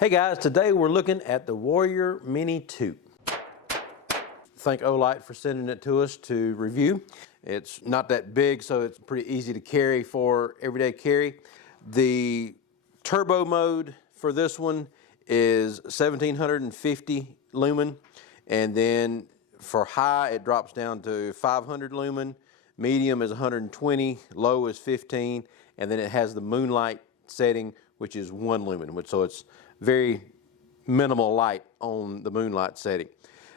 Hey guys, today we're looking at the Warrior Mini 2. Thank Olight for sending it to us to review. It's not that big, so it's pretty easy to carry for everyday carry. The turbo mode for this one is 1750 lumen, and then for high it drops down to 500 lumen, medium is 120, low is 15, and then it has the moonlight setting, which is 1 lumen, so it's very minimal light on the moonlight setting.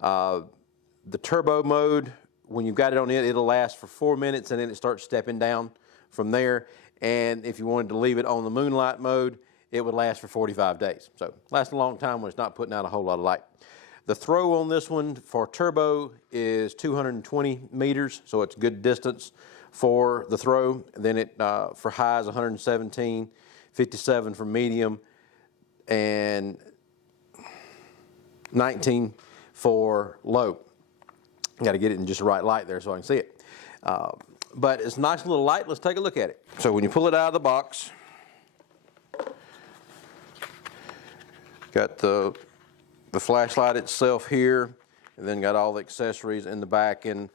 The turbo mode, when you've got it on it, it'll last for 4 minutes and then it starts stepping down from there. And if you wanted to leave it on the moonlight mode, it would last for 45 days. So it lasts a long time when it's not putting out a whole lot of light. The throw on this one for turbo is 220 meters, so it's good distance for the throw. Then it for high is 117, 57 for medium, and 19 for low. Got to get it in just the right light there so I can see it. But it's a nice little light. Let's take a look at it. So when you pull it out of the box, got the flashlight itself here, and then got all the accessories in the back, and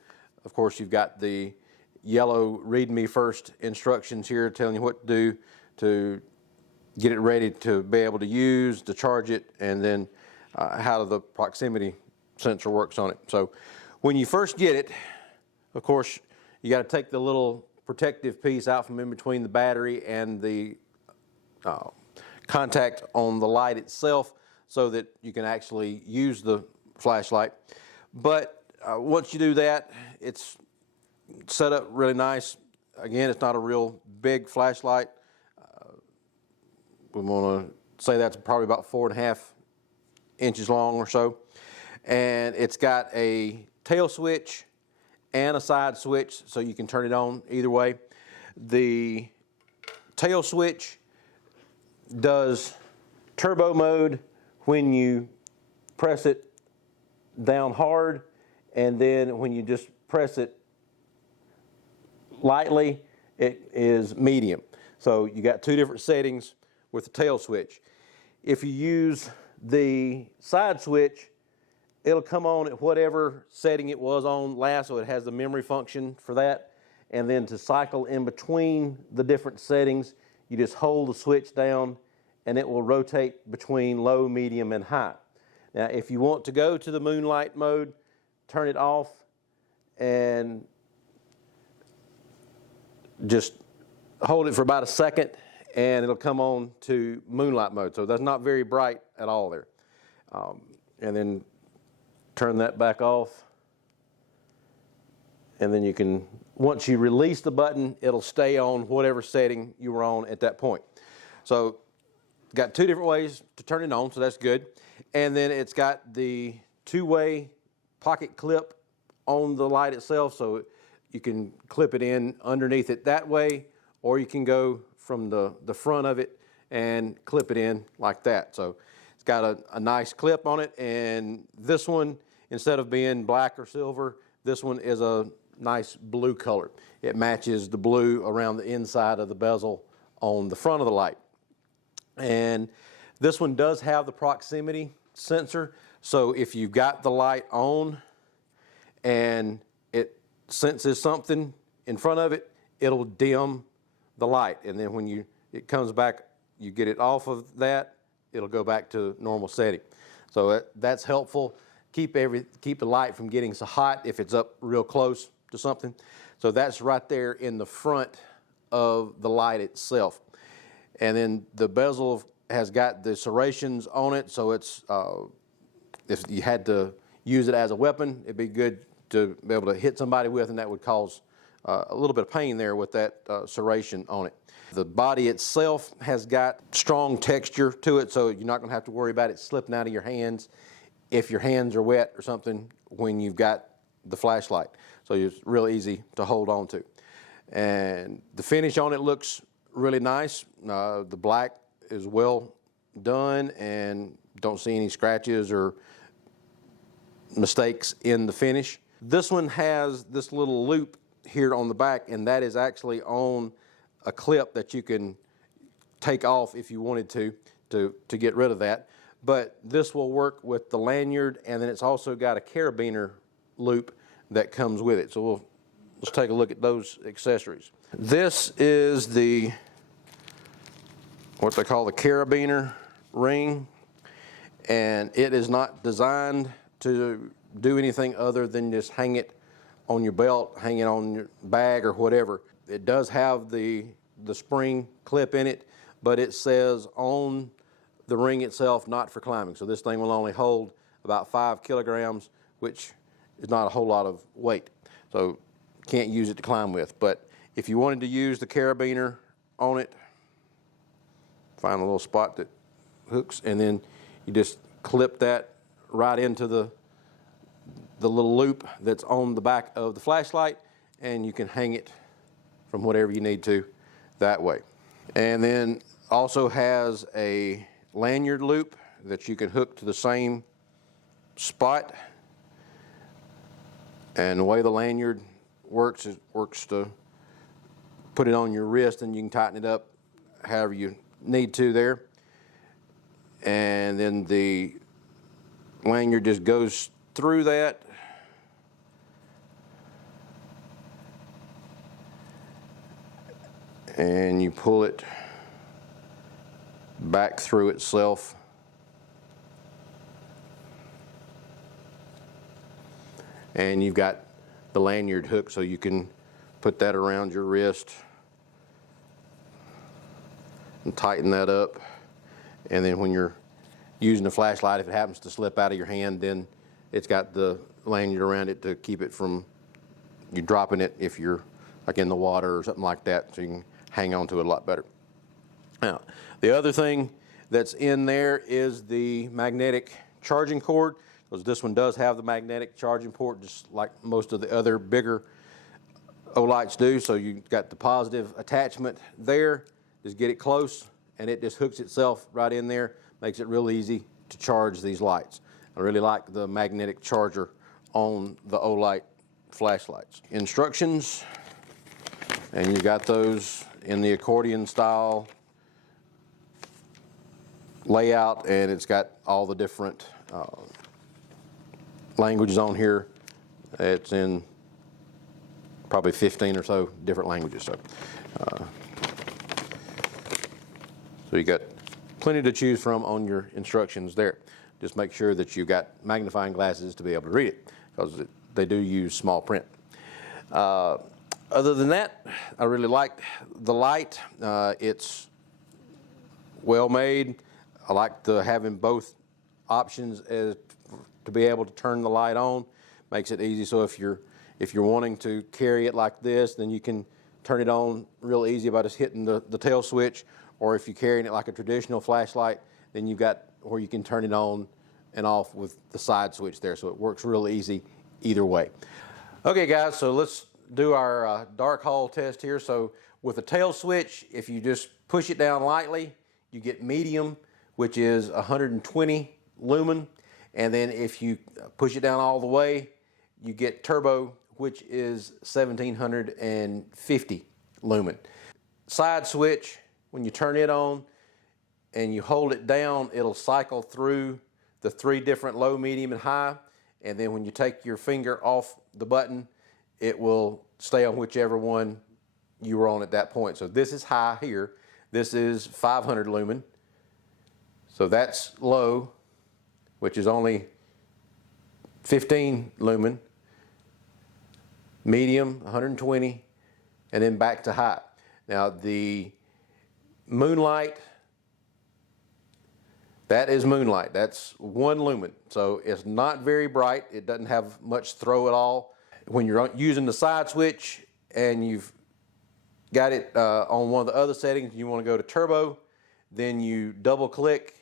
of course you've got the yellow read me first instructions here telling you what to do to get it ready to be able to use, to charge it, and then how the proximity sensor works on it. So when you first get it, of course, you got to take the little protective piece out from in between the battery and the contact on the light itself so that you can actually use the flashlight. But once you do that, it's set up really nice. Again, it's not a real big flashlight. We want to say that's probably about 4.5 inches long or so. And it's got a tail switch and a side switch, so you can turn it on either way. The tail switch does turbo mode when you press it down hard, and then when you just press it lightly, it is medium. So you got two different settings with the tail switch. If you use the side switch, it'll come on at whatever setting it was on last, so it has the memory function for that. And then to cycle in between the different settings, you just hold the switch down and it will rotate between low, medium, and high. Now, if you want to go to the moonlight mode, turn it off and just hold it for about a second, and it'll come on to moonlight mode. So that's not very bright at all there. And then turn that back off. And then you can, once you release the button, it'll stay on whatever setting you were on at that point. So got two different ways to turn it on, so that's good. And then it's got the two-way pocket clip on the light itself, so you can clip it in underneath it that way, or you can go from the front of it and clip it in like that. So it's got a nice clip on it, and this one, instead of being black or silver, this one is a nice blue color. It matches the blue around the inside of the bezel on the front of the light. And this one does have the proximity sensor, so if you've got the light on and it senses something in front of it, it'll dim the light, and then when it comes back, you get it off of that, it'll go back to normal setting. So that's helpful. Keep the light from getting so hot if it's up real close to something. So that's right there in the front of the light itself. And then the bezel has got the serrations on it, so it's if you had to use it as a weapon, it'd be good to be able to hit somebody with, and that would cause a little bit of pain there with that serration on it. The body itself has got strong texture to it, so you're not going to have to worry about it slipping out of your hands if your hands are wet or something when you've got the flashlight. So it's real easy to hold on to. And the finish on it looks really nice. The black is well done, and don't see any scratches or mistakes in the finish. This one has this little loop here on the back, and that is actually on a clip that you can take off if you wanted to to get rid of that. But this will work with the lanyard, and then it's also got a carabiner loop that comes with it. So let's take a look at those accessories. This is what they call the carabiner ring, and it is not designed to do anything other than just hang it on your belt, hang it on your bag or whatever. It does have the spring clip in it, but it says on the ring itself, not for climbing. So this thing will only hold about 5 kilograms, which is not a whole lot of weight. So can't use it to climb with. But if you wanted to use the carabiner on it, find a little spot that hooks, and then you just clip that right into the little loop that's on the back of the flashlight, and you can hang it from whatever you need to that way. And then also has a lanyard loop that you can hook to the same spot. And the way the lanyard works, it works to put it on your wrist, and you can tighten it up however you need to there. And then the lanyard just goes through that. And you pull it back through itself. And you've got the lanyard hook, so you can put that around your wrist and tighten that up. And then when you're using the flashlight, if it happens to slip out of your hand, then it's got the lanyard around it to keep it from you dropping it if you're like in the water or something like that, so you can hang on to it a lot better. Now, the other thing that's in there is the magnetic charging cord, because this one does have the magnetic charging port just like most of the other bigger Olights do. So you've got the positive attachment there, just get it close, and it just hooks itself right in there, makes it real easy to charge these lights. I really like the magnetic charger on the Olight flashlights. Instructions, and you got those in the accordion style layout, and it's got all the different languages on here. It's in probably 15 or so different languages. So you got plenty to choose from on your instructions there. Just make sure that you've got magnifying glasses to be able to read it, because they do use small print. Other than that, I really like the light. It's well made. I like having both options to be able to turn the light on. Makes it easy. So if you're wanting to carry it like this, then you can turn it on real easy by just hitting the tail switch. Or if you're carrying it like a traditional flashlight, then you've got where you can turn it on and off with the side switch there. So it works real easy either way. Okay, guys, so let's do our dark hall test here. So with the tail switch, if you just push it down lightly, you get medium, which is 120 lumen. And then if you push it down all the way, you get turbo, which is 1750 lumen. Side switch, when you turn it on and you hold it down, it'll cycle through the 3 different low, medium, and high. And then when you take your finger off the button, it will stay on whichever one you were on at that point. So this is high here. This is 500 lumen. So that's low, which is only 15 lumen. Medium, 120, and then back to high. Now the moonlight, that is moonlight. That's 1 lumen. So it's not very bright. It doesn't have much throw at all. When you're using the side switch and you've got it on one of the other settings, you want to go to turbo, then you double click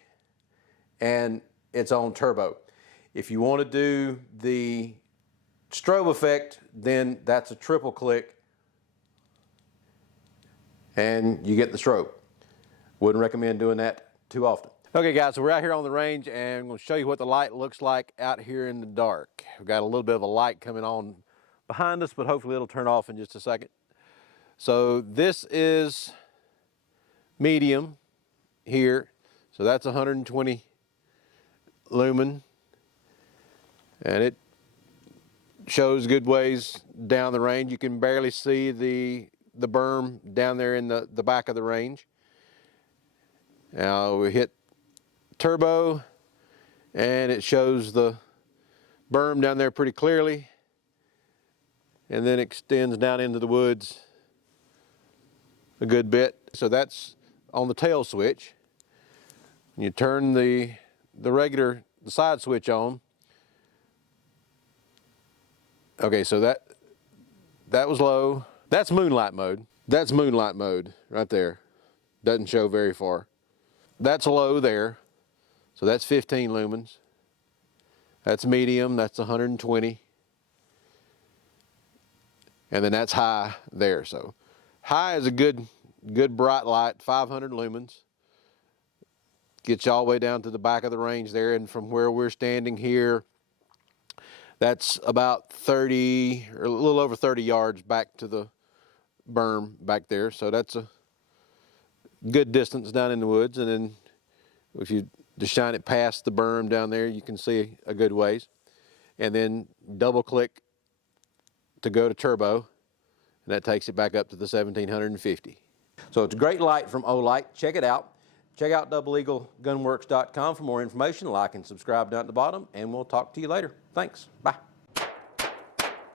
and it's on turbo. If you want to do the strobe effect, then that's a triple click and you get the strobe. Wouldn't recommend doing that too often. Okay guys, so we're out here on the range and I'm going to show you what the light looks like out here in the dark. We've got a little bit of a light coming on behind us, but hopefully it'll turn off in just a second. So this is medium here. So that's 120 lumen, and it shows good ways down the range. You can barely see the berm down there in the back of the range. Now we hit turbo, and it shows the berm down there pretty clearly, and then extends down into the woods a good bit. So that's on the tail switch. You turn the side switch on. Okay, so that was low. That's moonlight mode. That's moonlight mode right there. Doesn't show very far. That's low there. So that's 15 lumens. That's medium, that's 120. And then that's high there. So high is a good bright light, 500 lumens. Gets you all the way down to the back of the range there, and from where we're standing here, that's about 30, or a little over 30 yards back to the berm back there. So that's a good distance down in the woods. And then if you just shine it past the berm down there, you can see a good ways. And then double click to go to turbo, and that takes it back up to the 1750. So it's a great light from Olight. Check it out. Check out doubleeaglegunworks.com for more information. Like and subscribe down at the bottom, and we'll talk to you later. Thanks. Bye.